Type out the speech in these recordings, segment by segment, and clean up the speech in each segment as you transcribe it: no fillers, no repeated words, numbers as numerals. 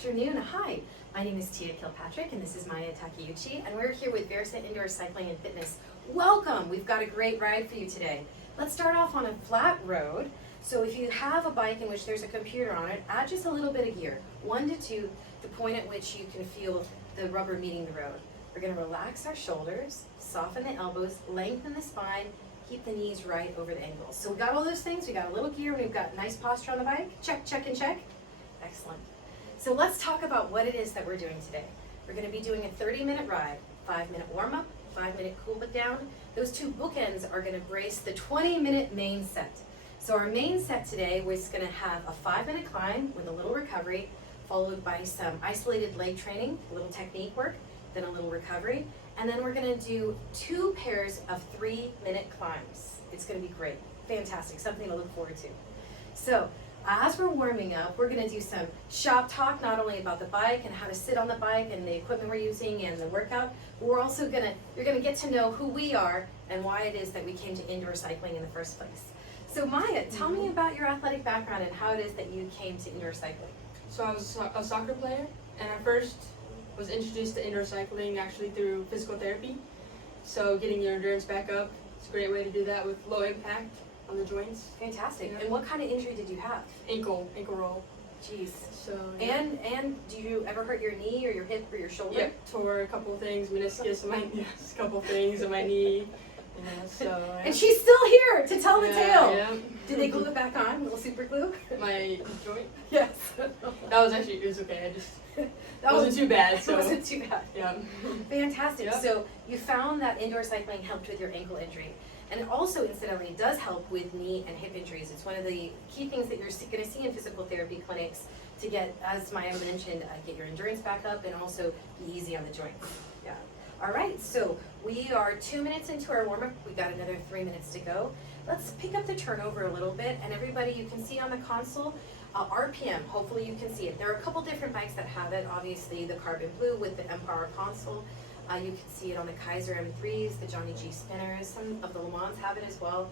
afternoon. Hi, my name is Tia Kilpatrick and this is Maya Takeuchi, and we're here with Versa Indoor Cycling and Fitness. Welcome! We've got a great ride for you today. Let's start off on a flat road. So if you have a bike in which there's a computer on it, add just a little bit of gear, 1 to 2, the point at which you can feel the rubber meeting the road. We're going to relax our shoulders, soften the elbows, lengthen the spine, keep the knees right over the ankles. So we got all those things. We got a little gear. We've got nice posture on the bike. Check, check, and check. Excellent. So let's talk about what it is that we're doing today. We're going to be doing a 30-minute ride, 5-minute warm-up, 5-minute cool down. Those two bookends are going to brace the 20-minute main set. So our main set today was going to have a 5-minute climb with a little recovery, followed by some isolated leg training, a little technique work, then a little recovery, and then we're going to do 2 pairs of 3-minute climbs. It's going to be great, fantastic, something to look forward to. So as we're warming up, we're going to do some shop talk, not only about the bike and how to sit on the bike and the equipment we're using and the workout, but we're also you're going to get to know who we are and why it is that we came to indoor cycling in the first place. So Maya, tell me about your athletic background and how it is that you came to indoor cycling. So I was a soccer player, and I first was introduced to indoor cycling actually through physical therapy. So getting your endurance back up, it's a great way to do that with low impact on the joints. Fantastic. Yeah. And what kind of injury did you have? Ankle roll. Jeez. So yeah. And do you ever hurt your knee or your hip or your shoulder? Yep, tore a couple of things, meniscus, a couple of things in my knee. Yeah, so, yeah. And she's still here to tell the tale. Yeah. Did they glue it back on? A little super glue? My joint? Yes. It was okay. That wasn't too bad. So. It wasn't too bad. Yeah. Fantastic. Yeah. So you found that indoor cycling helped with your ankle injury. And it also, incidentally, does help with knee and hip injuries. It's one of the key things that you're going to see in physical therapy clinics to get, as Maya mentioned, get your endurance back up and also be easy on the joints. Yeah. All right, so we are 2 minutes into our warm-up. We got another 3 minutes to go. Let's pick up the turnover a little bit, and everybody, you can see on the console, RPM, hopefully you can see it. There are a couple different bikes that have it, obviously the carbon blue with the Empower console. You can see it on the Kaiser M3s, the Johnny G Spinners, some of the Le Mans have it as well.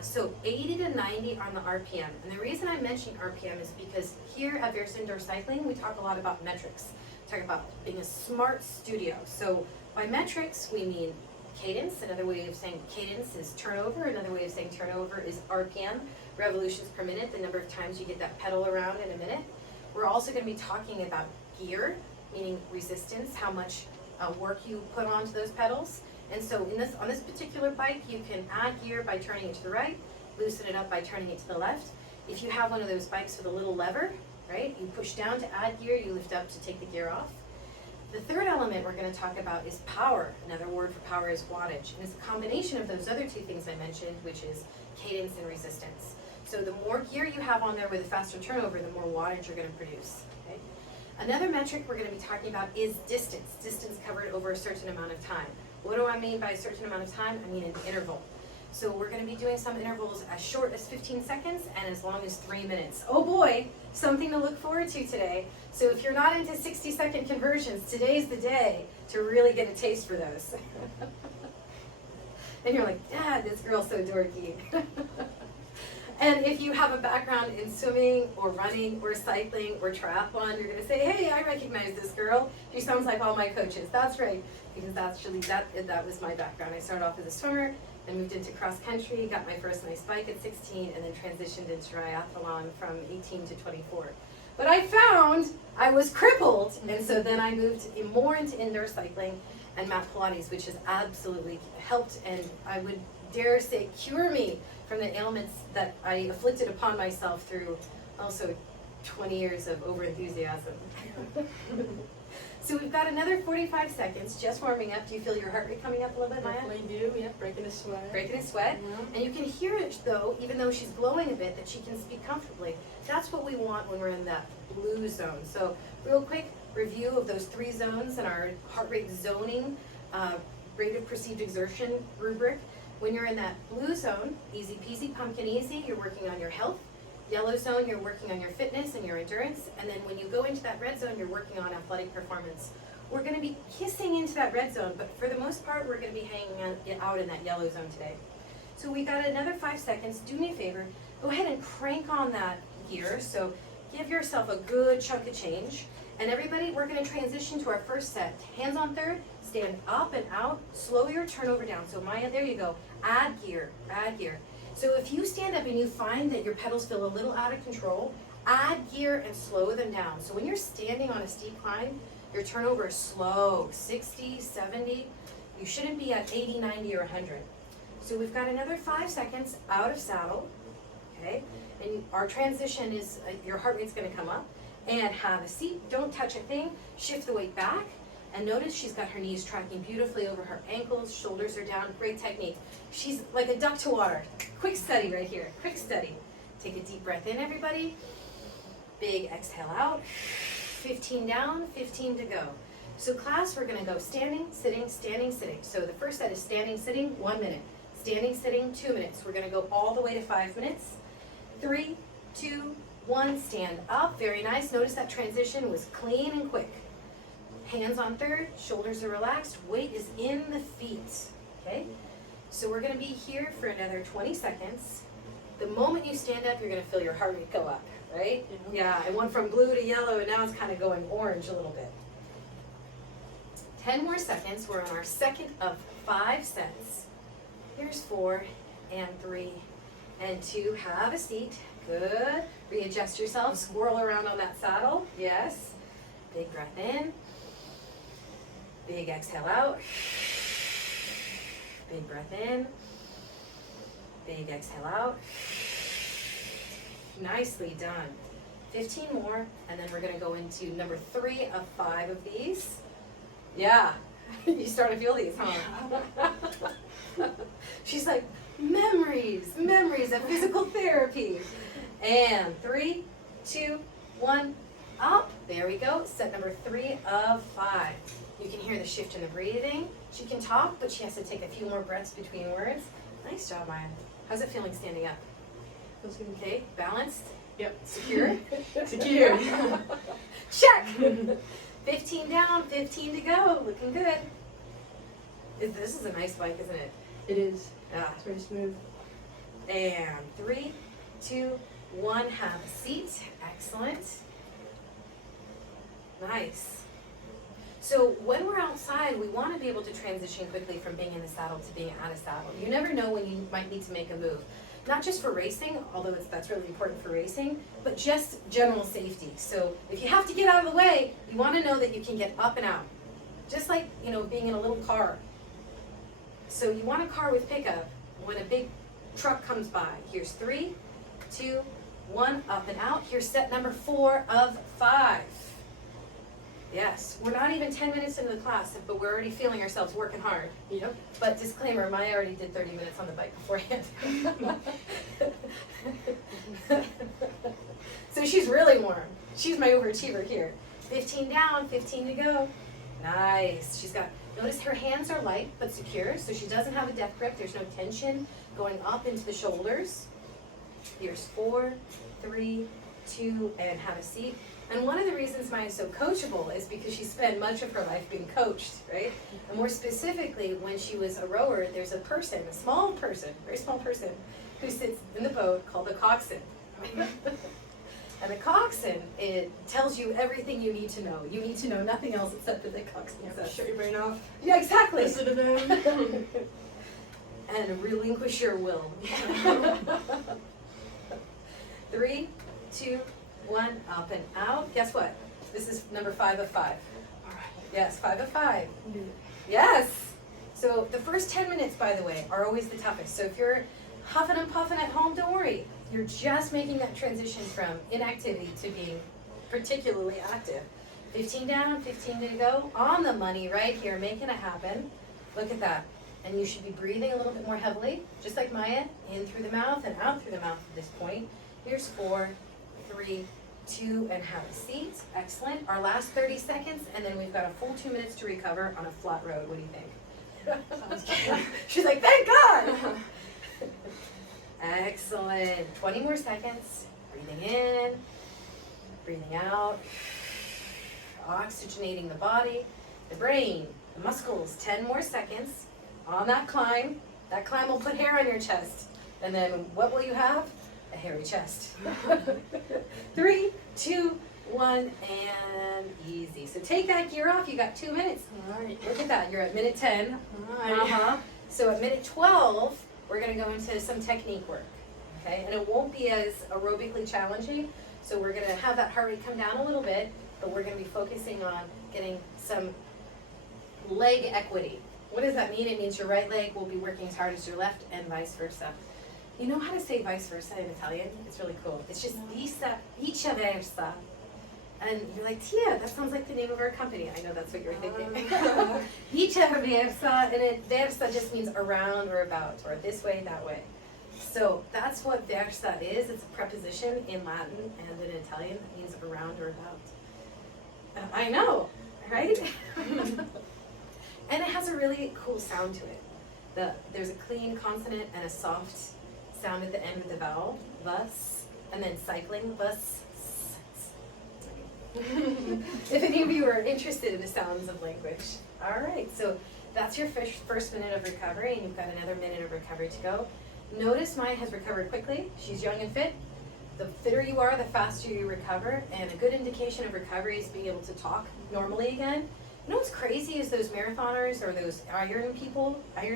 So 80 to 90 on the RPM. And the reason I mention RPM is because here at Versa Indoor Cycling, we talk a lot about metrics. We talk about being a smart studio. So by metrics, we mean cadence. Another way of saying cadence is turnover. Another way of saying turnover is RPM, revolutions per minute, the number of times you get that pedal around in a minute. We're also going to be talking about gear, meaning resistance, how much work you put onto those pedals. And so on this particular bike, you can add gear by turning it to the right, loosen it up by turning it to the left. If you have one of those bikes with a little lever, right, you push down to add gear, you lift up to take the gear off. The third element we're going to talk about is power. Another word for power is wattage. And it's a combination of those other 2 things I mentioned, which is cadence and resistance. So the more gear you have on there with a faster turnover, the more wattage you're going to produce. Okay? Another metric we're going to be talking about is distance. Distance covered over a certain amount of time. What do I mean by a certain amount of time? I mean an interval. So we're going to be doing some intervals as short as 15 seconds and as long as 3 minutes. Oh boy, something to look forward to today. So if you're not into 60-second conversions, today's the day to really get a taste for those. And you're like, Dad, this girl's so dorky. And if you have a background in swimming or running or cycling or triathlon, you're going to say, hey, I recognize this girl. She sounds like all my coaches. That's right, because that was my background. I started off as a swimmer, then moved into cross country, got my first nice bike at 16, and then transitioned into triathlon from 18 to 24. But I found I was crippled, and so then I moved more into indoor cycling and mat Pilates, which has absolutely helped, and I would dare say cure me from the ailments that I afflicted upon myself through also 20 years of over-enthusiasm. So we've got another 45 seconds, just warming up. Do you feel your heart rate coming up a little bit, Maya? Definitely do, yeah, breaking a sweat. Breaking a sweat. Yeah. And you can hear it, though, even though she's glowing a bit, that she can speak comfortably. That's what we want when we're in that blue zone. So real quick review of those 3 zones in our heart rate zoning, rate of perceived exertion rubric. When you're in that blue zone, easy peasy, pumpkin easy, you're working on your health. Yellow zone, you're working on your fitness and your endurance. And then when you go into that red zone, you're working on athletic performance. We're going to be kissing into that red zone, but for the most part, we're going to be hanging out in that yellow zone today. So we got another 5 seconds. Do me a favor, go ahead and crank on that gear. So give yourself a good chunk of change. And everybody, we're gonna transition to our first set. Hands on third, stand up and out, slow your turnover down. So Maya, there you go. Add gear, add gear. So if you stand up and you find that your pedals feel a little out of control, add gear and slow them down. So when you're standing on a steep climb, your turnover is slow, 60, 70. You shouldn't be at 80, 90, or 100. So we've got another 5 seconds out of saddle, okay? And our transition is, your heart rate's gonna come up. And have a seat, don't touch a thing, shift the weight back, and notice she's got her knees tracking beautifully over her ankles, shoulders are down, great technique. She's like a duck to water. Quick study right here, quick study. Take a deep breath in, everybody. Big exhale out. 15 down, 15 to go. So class, we're gonna go standing, sitting, standing, sitting. So the first set is standing, sitting, 1 minute. Standing, sitting, 2 minutes. We're gonna go all the way to 5 minutes. 3, 2, 1, stand up, very nice. Notice that transition was clean and quick. Hands on third, shoulders are relaxed, weight is in the feet, okay? So we're gonna be here for another 20 seconds. The moment you stand up, you're gonna feel your heart rate go up, right? Yeah, it went from blue to yellow and now it's kind of going orange a little bit. 10 more seconds, we're on our second of 5 sets. Here's 4 and 3 and 2, have a seat. Good. Readjust yourself. Swirl around on that saddle. Yes. Big breath in. Big exhale out. Big breath in. Big exhale out. Nicely done. 15 more, and then we're going to go into number 3 of 5 of these. Yeah. You start to feel these, huh? She's like, memories of physical therapy. And 3, 2, 1, up. There we go. Set number 3 of 5. You can hear the shift in the breathing. She can talk, but she has to take a few more breaths between words. Nice job, Maya. How's it feeling standing up? Feels good. Okay, balanced? Yep. Secure? Secure. Check! 15 down, 15 to go. Looking good. This is a nice bike, isn't it? It is. Yeah. It's very smooth. And 3, 2, 1, have a seat. Excellent. Nice. So when we're outside, we want to be able to transition quickly from being in the saddle to being out of saddle. You never know when you might need to make a move. Not just for racing, although that's really important for racing, but just general safety. So if you have to get out of the way, you want to know that you can get up and out. Just like, being in a little car. So you want a car with pickup when a big truck comes by. Here's 3, 2, 1, up and out. Here's set number 4 of 5. Yes, we're not even 10 minutes into the class, but we're already feeling ourselves working hard. Yep. But disclaimer, Maya already did 30 minutes on the bike beforehand. So she's really warm. She's my overachiever here. 15 down, 15 to go. Nice. Notice her hands are light but secure, so she doesn't have a death grip. There's no tension going up into the shoulders. Here's 4, 3, 2, and have a seat. And one of the reasons Maya is so coachable is because she spent much of her life being coached, right? And more specifically, when she was a rower, there's a person, a small person, very small person, who sits in the boat called the coxswain. And the coxswain, it tells you everything you need to know. You need to know nothing else except that the coxswain says. Shut your brain off. Yeah, exactly. Listen to them. And relinquish your will. 3, 2, 1, up and out. Guess what? This is number 5 of 5. All right. Yes, 5 of 5. Do it. Yes. So the first 10 minutes, by the way, are always the toughest. So if you're huffing and puffing at home, don't worry. You're just making that transition from inactivity to being particularly active. 15 down, 15 to go. On the money right here, making it happen. Look at that. And you should be breathing a little bit more heavily, just like Maya, in through the mouth and out through the mouth at this point. Here's 4, 3, 2, and have a seat. Excellent. Our last 30 seconds, and then we've got a full 2 minutes to recover on a flat road. What do you think? She's like, thank God! Excellent. 20 more seconds. Breathing in, breathing out, oxygenating the body, the brain, the muscles. 10 more seconds on that climb. That climb will put hair on your chest. And then what will you have? A hairy chest. 3, 2, 1, and easy. So take that gear off, you got 2 minutes. All right. Look at that, you're at minute 10. All right. So at minute 12, we're gonna go into some technique work, okay? And it won't be as aerobically challenging, so we're gonna have that heart rate come down a little bit, but we're gonna be focusing on getting some leg equity. What does that mean? It means your right leg will be working as hard as your left and vice versa. You know how to say vice versa in Italian? It's really cool. It's just viceversa. And you're like, Tia, that sounds like the name of our company. I know that's what you're thinking. Viceversa, and it versa just means around or about, or this way, that way. So that's what versa is. It's a preposition in Latin and in Italian. It means around or about. I know, right? And it has a really cool sound to it. There's a clean consonant and a soft sound at the end of the vowel, thus, and then cycling, thus. If any of you are interested in the sounds of language. All right, so that's your first minute of recovery, and you've got another minute of recovery to go. Notice Maya has recovered quickly. She's young and fit. The fitter you are, the faster you recover, and a good indication of recovery is being able to talk normally again. You know what's crazy is those marathoners or those Iron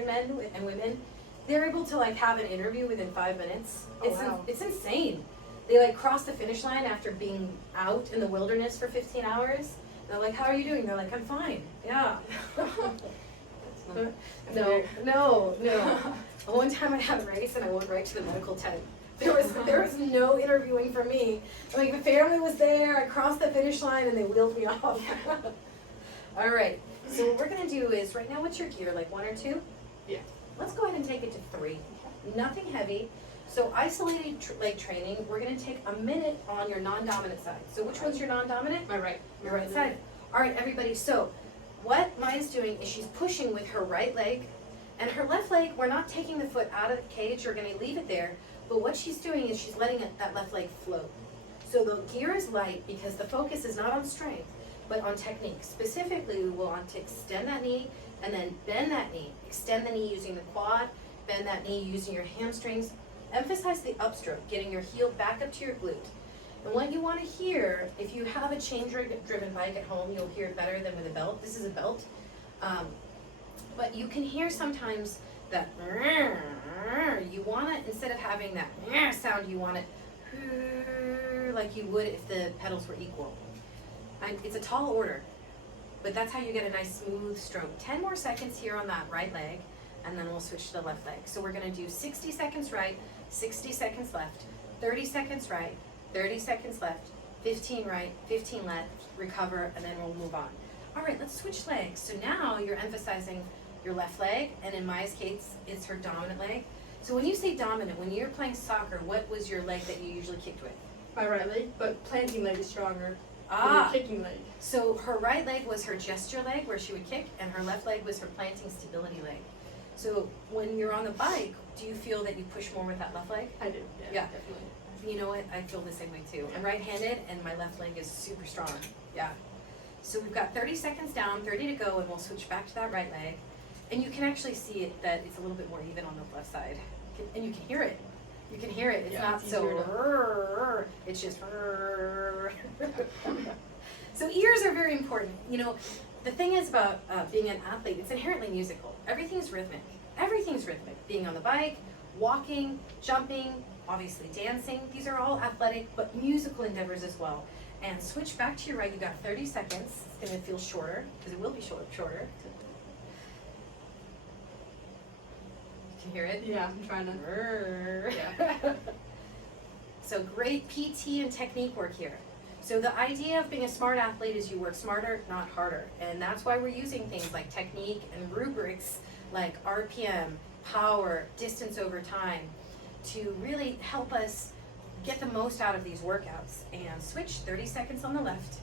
men and women, they're able to like have an interview within 5 minutes. Oh, wow. It's insane. They like cross the finish line after being out in the wilderness for 15 hours. They're like, how are you doing? They're like, I'm fine. Yeah. No. One time I had a race and I went right to the medical tent. There was no interviewing for me. Like the family was there, I crossed the finish line and they wheeled me off. All right, so what we're gonna do is, right now what's your gear, like 1 or 2? Yeah. Let's go ahead and take it to 3. Nothing heavy. So isolated leg training, we're gonna take a minute on your non-dominant side. So which one's your non-dominant? My right. Your right side. All right, everybody, so what Maya's doing is she's pushing with her right leg, and her left leg, we're not taking the foot out of the cage, we're gonna leave it there, but what she's doing is she's letting that left leg float. So the gear is light because the focus is not on strength, but on technique. Specifically, we want to extend that knee and then bend that knee. Extend the knee using the quad, bend that knee using your hamstrings. Emphasize the upstroke, getting your heel back up to your glute. And what you want to hear, if you have a chain-driven bike at home, you'll hear it better than with a belt. This is a belt. But you can hear sometimes that, you want it, instead of having that sound, you want it like you would if the pedals were equal. And it's a tall order, but that's how you get a nice smooth stroke. 10 more seconds here on that right leg, and then we'll switch to the left leg. So we're gonna do 60 seconds right, 60 seconds left, 30 seconds right, 30 seconds left, 15 right, 15 left, recover, and then we'll move on. All right, let's switch legs. So now you're emphasizing your left leg, and in Maya's case, it's her dominant leg. So when you say dominant, when you're playing soccer, what was your leg that you usually kicked with? My right leg, but planting leg is stronger than Ah, the kicking leg. so her right leg was her gesture leg where she would kick, and her left leg was her planting stability leg. So when you're on the bike, do you feel that you push more with that left leg? I do. Yeah. Definitely. You know what, I feel the same way too. I'm right-handed and my left leg is super strong, yeah. So we've got 30 seconds down, 30 to go, and we'll switch back to that right leg. And you can actually see it, that it's a little bit more even on the left side. And you can hear it. You can hear it, it's Yeah, not it's so, it's just So ears are very important. You know, the thing is about being an athlete, it's inherently musical. Everything's rhythmic. Everything's rhythmic. Being on the bike, walking, jumping, obviously dancing. These are all athletic but musical endeavors as well. And switch back to your right. You got 30 seconds. It's going to feel shorter because it will be shorter. You can hear it? Yeah, I'm trying to. Yeah. So great PT and technique work here. So the idea of being a smart athlete is you work smarter, not harder. And that's why we're using things like technique and rubrics like RPM, power, distance over time to really help us get the most out of these workouts. And switch 30 seconds on the left.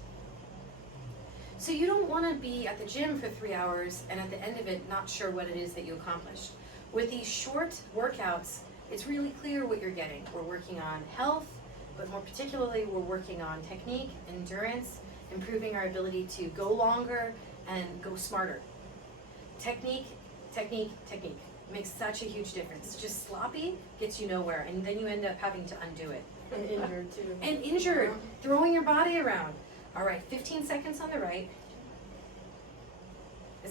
So you don't want to be at the gym for 3 hours and at the end of it not sure what it is that you accomplished. With these short workouts, it's really clear what you're getting. We're working on health, but more particularly we're working on technique, endurance, improving our ability to go longer and go smarter. Technique makes such a huge difference. Just sloppy gets you nowhere, and then you end up having to undo it. And injured too. And injured, throwing your body around. All right, 15 seconds on the right.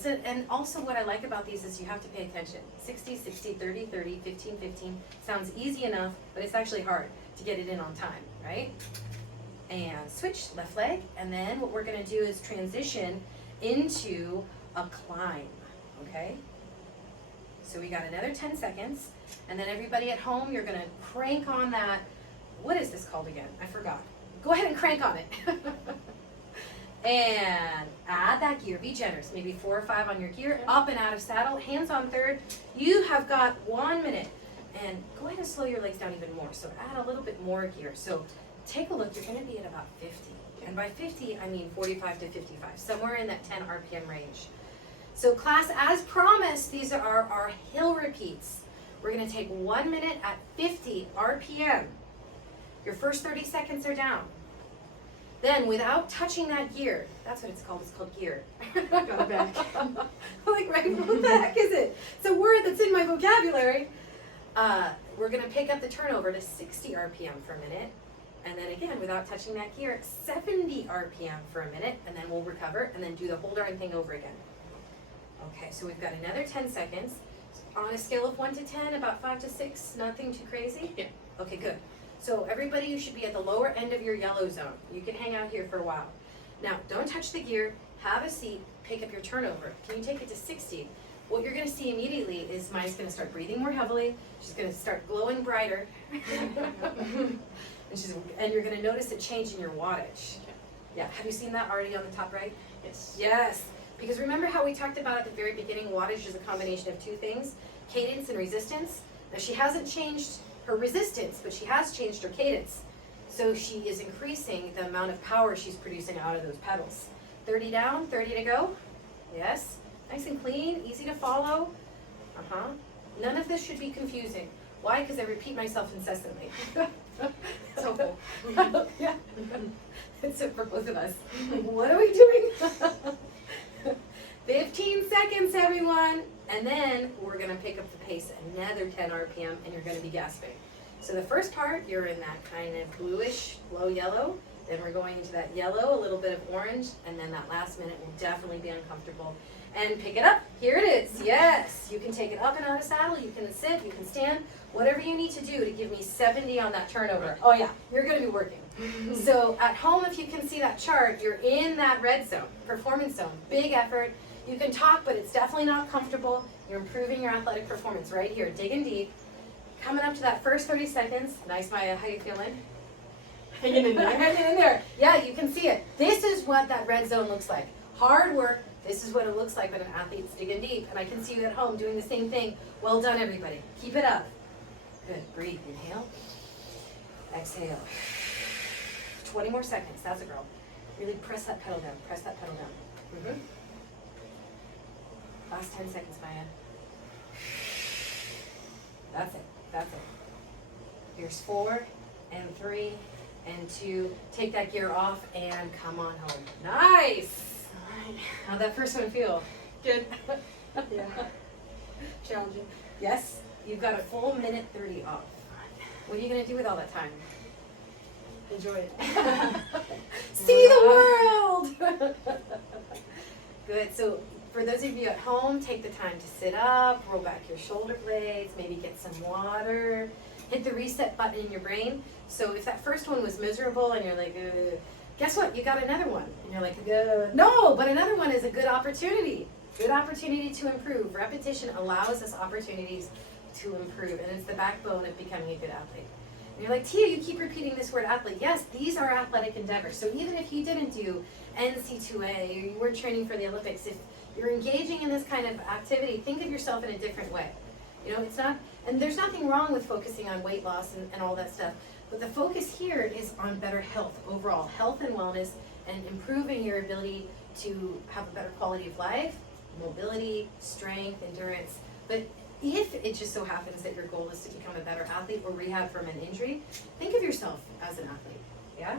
And also what I like about these is you have to pay attention. 60, 60, 30, 30, 15, 15. Sounds easy enough, but it's actually hard to get it in on time, right? And switch, left leg. And then what we're gonna do is transition into a climb, okay? So we got another 10 seconds. And then everybody at home, you're gonna crank on that. What is this called again? I forgot. Go ahead and crank on it. And add that gear. Be generous. Maybe 4 or 5 on your gear. Up and out of saddle. Hands on third. You have got 1 minute. And go ahead and slow your legs down even more. So add a little bit more gear. So take a look. You're going to be at about 50. And by 50, I mean 45 to 55. Somewhere in that 10 RPM range. So class, as promised, these are our hill repeats. We're going to take 1 minute at 50 RPM. Your first 30 seconds are down. Then, without touching that gear, that's what it's called gear. Got it back. Like, right, what the heck is it? It's a word that's in my vocabulary. We're gonna pick up the turnover to 60 RPM for a minute. And then again, without touching that gear, 70 RPM for a minute, and then we'll recover, and then do the whole darn thing over again. Okay, so we've got another 10 seconds. On a scale of 1 to 10, about 5 to 6, nothing too crazy? Yeah. Okay, good. So everybody, you should be at the lower end of your yellow zone. You can hang out here for a while. Now, don't touch the gear, have a seat, pick up your turnover. Can you take it to 60? What you're gonna see immediately is Maya's gonna start breathing more heavily. She's gonna start glowing brighter. and you're gonna notice a change in your wattage. Yeah, have you seen that already on the top right? Yes. Yes, because remember how we talked about at the very beginning, wattage is a combination of 2 things, cadence and resistance. Now she hasn't changed her resistance, but she has changed her cadence. So she is increasing the amount of power she's producing out of those pedals. 30 down, 30 to go. Yes, nice and clean, easy to follow. None of this should be confusing. Why? Because I repeat myself incessantly. It's helpful. Yeah, it's it for both of us. What are we doing? 15 seconds, everyone. And then we're gonna pick up the pace another 10 RPM, and you're gonna be gasping. So the first part, you're in that kind of bluish, low yellow. Then we're going into that yellow, a little bit of orange, and then that last minute will definitely be uncomfortable. And pick it up. Here it is. Yes, you can take it up and out of saddle. You can sit, you can stand, whatever you need to do to give me 70 on that turnover. Oh yeah, you're gonna be working. So at home, if you can see that chart, you're in that red zone, performance zone, big effort. You can talk, but it's definitely not comfortable. You're improving your athletic performance right here, digging deep. Coming up to that first 30 seconds. Nice, Maya, how you feeling? Hanging in there. Hanging in there. Yeah, you can see it. This is what that red zone looks like. Hard work. This is what it looks like when an athlete's digging deep. And I can see you at home doing the same thing. Well done, everybody. Keep it up. Good. Breathe. Inhale. Exhale. 20 more seconds. That's a girl. Really press that pedal down. Press that pedal down. Last 10 seconds, Maya. That's it. That's it. Here's 4 and 3 and 2. Take that gear off and come on home. Nice. Alright. How'd that first one feel? Good. Yeah. Challenging. Yes. You've got a full minute 30 off. What are you gonna do with all that time? Enjoy it. See the world. Good. So for those of you at home, take the time to sit up, roll back your shoulder blades, maybe get some water, hit the reset button in your brain. So if that first one was miserable and you're like, guess what? You got another one. And you're like, no, but another one is a good opportunity. Good opportunity to improve. Repetition allows us opportunities to improve, and it's the backbone of becoming a good athlete. And you're like, Tia, you keep repeating this word athlete. Yes, these are athletic endeavors. So even if you didn't do NC2A or you weren't training for the Olympics, if you're engaging in this kind of activity, think of yourself in a different way. You know, it's not, and there's nothing wrong with focusing on weight loss and all that stuff, but the focus here is on better health, overall health and wellness, and improving your ability to have a better quality of life, mobility, strength, endurance. But if it just so happens that your goal is to become a better athlete or rehab from an injury, think of yourself as an athlete, yeah?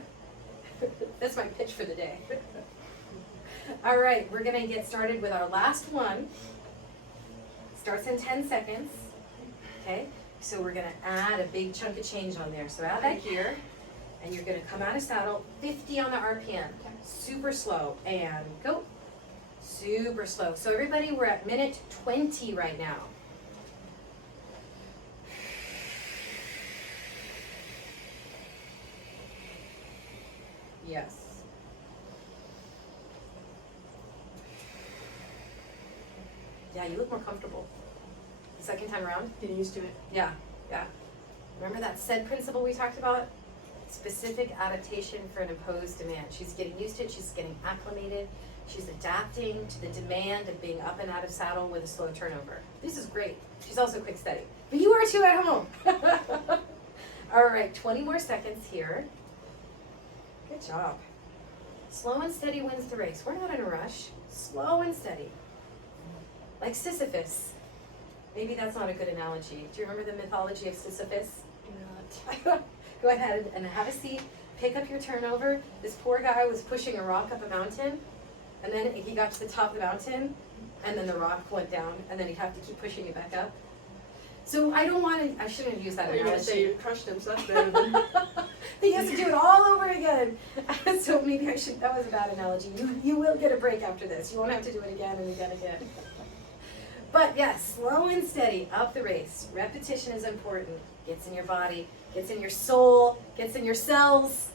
That's my pitch for the day. All right, we're gonna get started with our last one. Starts in 10 seconds, okay? So we're gonna add a big chunk of change on there. So add that gear, And you're gonna come out of saddle, 50 on the RPM, super slow, and go. Super slow. So everybody, we're at minute 20 right now. Yes. Yeah, you look more comfortable. The second time around? Getting used to it. Yeah, yeah. Remember that SAID principle we talked about? Specific adaptation for an imposed demand. She's getting used to it, she's getting acclimated, she's adapting to the demand of being up and out of saddle with a slow turnover. This is great. She's also quick steady. But you are too at home. All right, 20 more seconds here. Good job. Slow and steady wins the race. We're not in a rush. Slow and steady. Like Sisyphus. Maybe that's not a good analogy. Do you remember the mythology of Sisyphus? Not. Go ahead and have a seat. Pick up your turnover. This poor guy was pushing a rock up a mountain, and then he got to the top of the mountain, and then the rock went down, and then he'd have to keep pushing it back up. So I shouldn't use that You're gonna say analogy. you crushed him, so that's better than. He has to do it all over again. So maybe that was a bad analogy. You will get a break after this. You won't have to do it again and again and again. But yes, slow and steady up the race. Repetition is important. Gets in your body, gets in your soul, gets in your cells.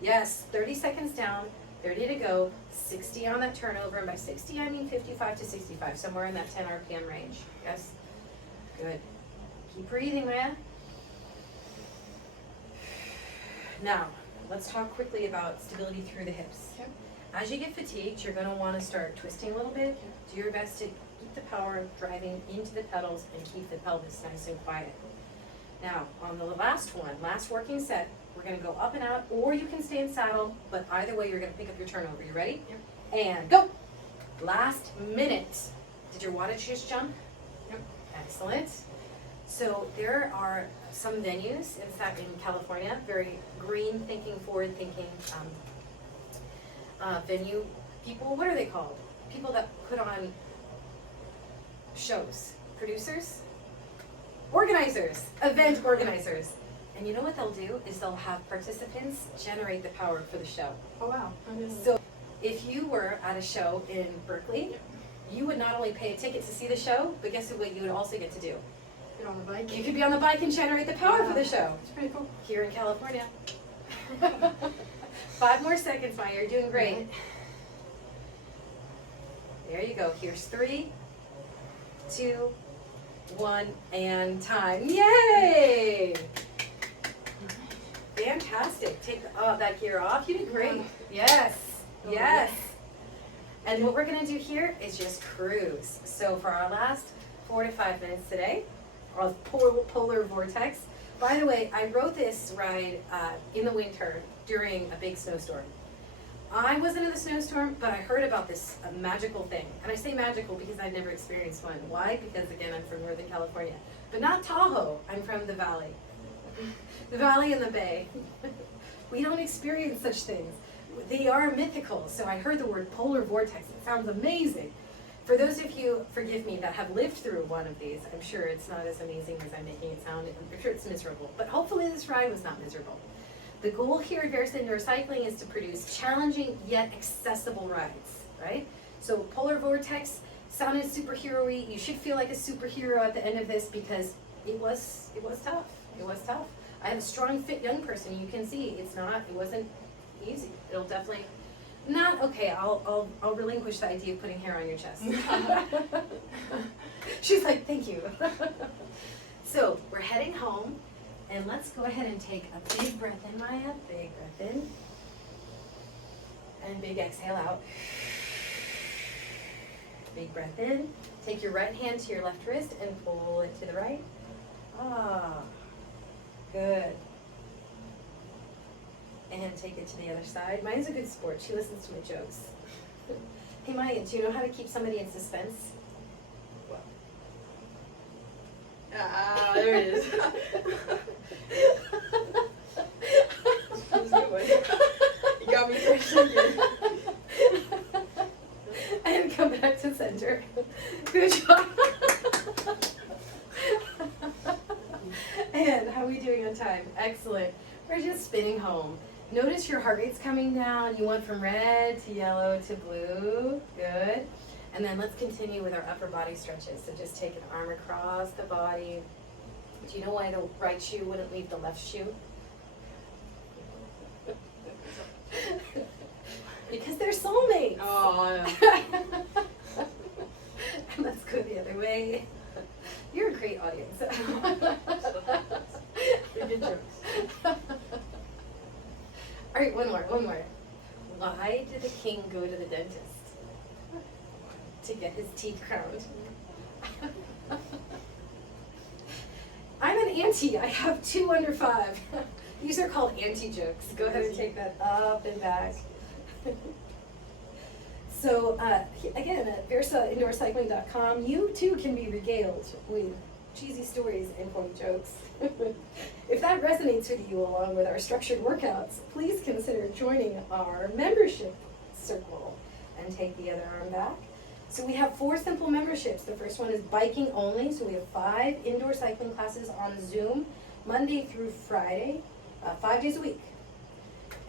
Yes, 30 seconds down, 30 to go, 60 on that turnover. And by 60, I mean 55 to 65, somewhere in that 10 RPM range. Yes? Good. Keep breathing, Maya. Now, let's talk quickly about stability through the hips. Okay. As you get fatigued, you're going to want to start twisting a little bit. Do your best to keep the power of driving into the pedals and keep the pelvis nice and quiet. Now, on the last working set, we're going to go up and out, or you can stay in saddle, but either way, you're going to pick up your turnover. You ready? Yep. And go! Last minute. Did your wattage just jump? Yep. Excellent. So there are some venues in California, very green thinking, forward thinking venue people. What are they called? People that put on shows. Producers? Organizers. Event organizers. And you know what they'll do is they'll have participants generate the power for the show. Oh wow. So if you were at a show in Berkeley, you would not only pay a ticket to see the show, but guess what you would also get to do? Get on the bike. You could be on the bike and generate the power for the show. It's pretty cool. Here in California. 5 more seconds, Maya. You're doing great. Right. There you go. Here's 3, 2, 1, and time. Yay! Fantastic. Take that gear off. You did great. Yes. Yes. And what we're going to do here is just cruise. So for our last 4 to 5 minutes today, our polar vortex. By the way, I rode this ride in the winter during a big snowstorm. I wasn't in the snowstorm, but I heard about this magical thing. And I say magical because I've never experienced one. Why? Because again, I'm from Northern California. But not Tahoe. I'm from the valley. The valley and the bay. We don't experience such things. They are mythical. So I heard the word polar vortex. It sounds amazing. For those of you, forgive me, that have lived through one of these, I'm sure it's not as amazing as I'm making it sound. I'm sure it's miserable. But hopefully this ride was not miserable. The goal here at Versa Indoor Cycling is to produce challenging yet accessible rides, right? So polar vortex sounded superhero-y. You should feel like a superhero at the end of this because it was tough. It was tough. I have a strong, fit young person. You can see it wasn't easy. It'll definitely not okay. I'll relinquish the idea of putting hair on your chest. She's like, thank you. So we're heading home. And let's go ahead and take a big breath in, Maya. Big breath in. And big exhale out. Big breath in. Take your right hand to your left wrist and pull it to the right. Ah, good. And take it to the other side. Maya's a good sport. She listens to my jokes. Hey, Maya, do you know how to keep somebody in suspense? Ah, there it is. That's a good one. You got me for a second. And come back to center. Good job. And how are we doing on time? Excellent. We're just spinning home. Notice your heart rate's coming down. You went from red to yellow to blue. Good. And then let's continue with our upper body stretches. So just take an arm across the body. Do you know why the right shoe wouldn't leave the left shoe? Because they're soulmates. Oh, And let's go the other way. You're a great audience. good jokes. All right, one more. Why did the king go to the dentist? To get his teeth crowned. I'm an auntie. I have 2 under 5. These are called auntie jokes. Go ahead and take that up and back. So again, at VersaIndoorCycling.com, you too can be regaled with cheesy stories and funny jokes. If that resonates with you along with our structured workouts, please consider joining our membership circle and take the other arm back. So we have 4 simple memberships. The first one is biking only. So we have 5 indoor cycling classes on Zoom, Monday through Friday, 5 days a week.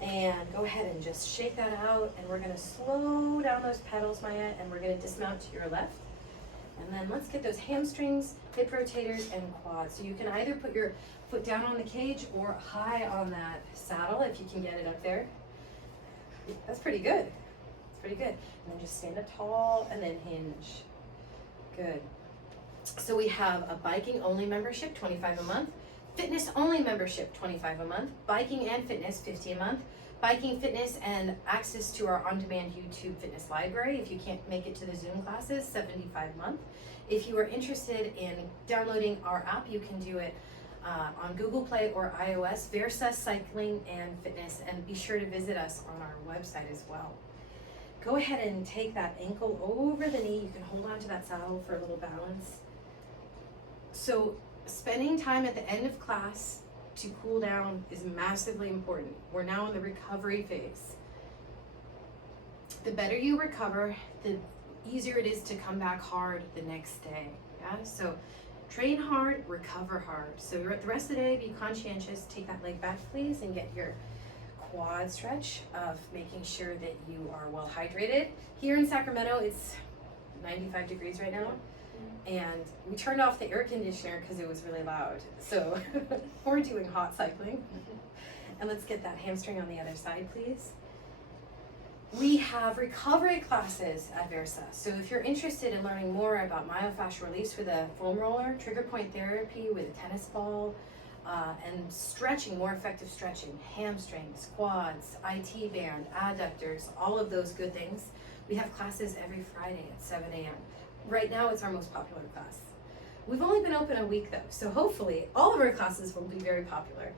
And go ahead and just shake that out, and we're gonna slow down those pedals, Maya, and we're gonna dismount to your left. And then let's get those hamstrings, hip rotators, and quads. So you can either put your foot down on the cage or high on that saddle if you can get it up there. That's pretty good. It's pretty good. And then just stand up tall and then hinge. Good. So we have a biking only membership, $25 a month. Fitness only membership, $25 a month. Biking and fitness, $50 a month. Biking, fitness, and access to our on-demand YouTube fitness library. If you can't make it to the Zoom classes, $75 a month. If you are interested in downloading our app, you can do it on Google Play or iOS, Versa Cycling and Fitness, and be sure to visit us on our website as well. Go ahead and take that ankle over the knee. You can hold on to that saddle for a little balance. So spending time at the end of class to cool down is massively important. We're now in the recovery phase. The better you recover, the easier it is to come back hard the next day. Yeah, so train hard, recover hard. So the rest of the day, be conscientious. Take that leg back, please, and get your quad stretch of making sure that you are well hydrated. Here in Sacramento, it's 95 degrees right now. And we turned off the air conditioner because it was really loud. So we're doing hot cycling. And let's get that hamstring on the other side, please. We have recovery classes at Versa. So if you're interested in learning more about myofascial release with a foam roller, trigger point therapy with a tennis ball, and stretching, more effective stretching, hamstrings, quads, IT band, adductors, all of those good things, we have classes every Friday at 7 a.m. Right now, it's our most popular class. We've only been open a week though, so hopefully all of our classes will be very popular.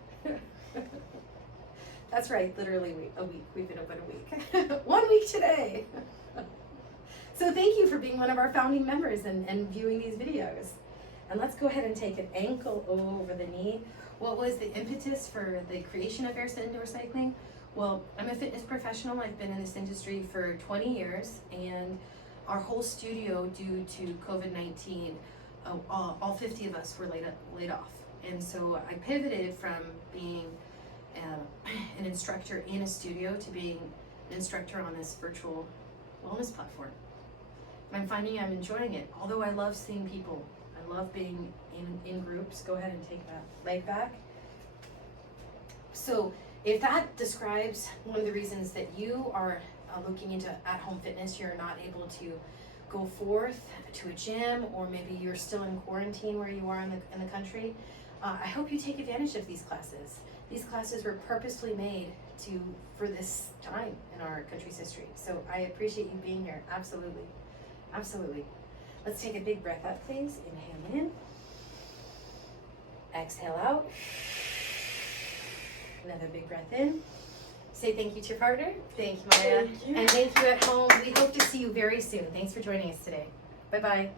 That's right, literally a week. We've been open a week. 1 week today. So thank you for being one of our founding members and viewing these videos. And let's go ahead and take an ankle over the knee. What was the impetus for the creation of Versa Indoor Cycling? Well, I'm a fitness professional. I've been in this industry for 20 years, and our whole studio, due to COVID-19, all 50 of us were laid off. And so I pivoted from being an instructor in a studio to being an instructor on this virtual wellness platform. And I'm finding I'm enjoying it. Although I love seeing people, I love being in groups. Go ahead and take that leg back. So if that describes one of the reasons that you are looking into at-home fitness, you're not able to go forth to a gym, or maybe you're still in quarantine where you are in the country, I hope you take advantage of these classes. These classes were purposefully made for this time in our country's history. So I appreciate you being here. Absolutely. Absolutely. Let's take a big breath up, please. Inhale in. Exhale out. Another big breath in. Say thank you to your partner. Thank you, Maya. Thank you. And thank you at home. We hope to see you very soon. Thanks for joining us today. Bye-bye.